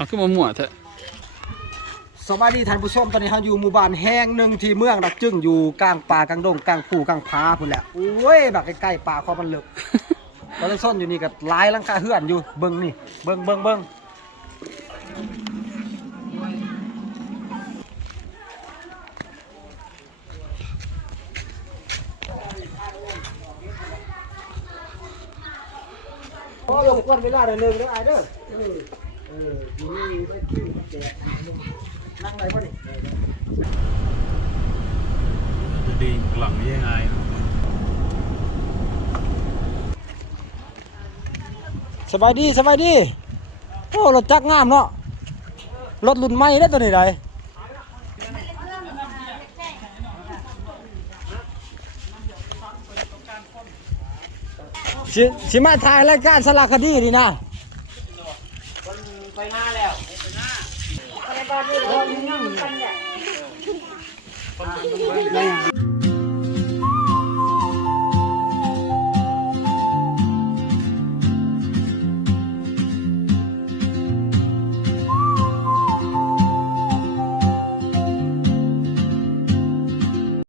เอาขึ้นมาหมวดเถอะสวัสดีท่านผู้ชมตอนนี้เราอยู่หมู่บ้านแห่งหนึ่งที่เมืองดักจึงอยู่กลางป่ากลางดงกลางภูกลางผาพุ่นแหละโอ้ยแบบใกล้ๆป่าคอมันเลิกตอนนี้ซ่อนอยู่นี่กับหลายหลังคาเฮือนอยู่เบิ่งนี่เบิ่งโอ้ยกวนเวลาเดินเด้อไอ้เด้ออยู่นี่ไม่ขึ้นแจกนั่งไหนบ่นี่จะดีหลังยังไงสบายดีโอ้รถจักรงามเนาะรถรุ่นใหม่ได้ตัวนี้ไดสิมาถ่ายรายการสารคดีนี่นะไปหน้าแล้วไปหน้าไปบ้านด้วยกันเนี่ย